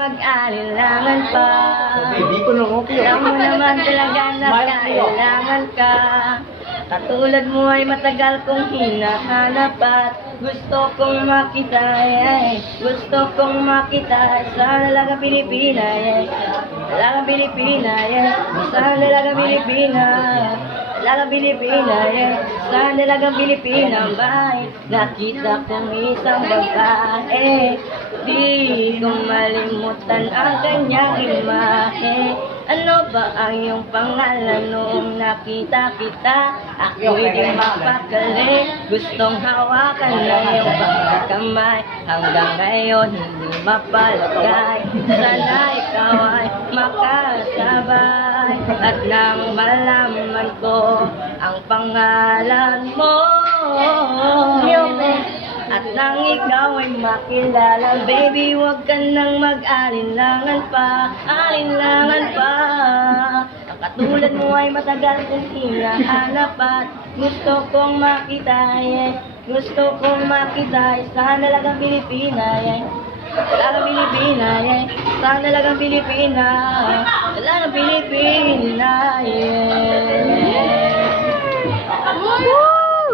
mag-alinlangan pa. Hindi ko nung okay. Alam mo naman talaga na kailangan ka. Katulad mo ay matagal kong hinahanap at gusto kong makita, gusto kong makita sa dalaga Pilipina, dalaga Pilipina, sa dalaga Pilipina, dalaga Pilipina, sa dalaga Pilipina, bakit nakita kong isang babae, di ko malimutan ang kanyang imahe. Ano ba ang iyong pangalan noong nakita kita? Ako'y di mapakali, gustong hawakan na iyong mga kamay. Hanggang ngayon hindi mapalagay, sana ikaw ay makasabay. At nang malaman ko ang pangalan mo, at nang ikaw ay makilala, baby, huwag ka nang mag-alinlangan pa, alinlangan pa. Ang katulad mo ay matagal kong hinahanap at gusto kong makita, gusto kong makita sa dalagang Pilipina, dalagang Pilipina, sa dalagang Pilipina, dalagang Pilipina.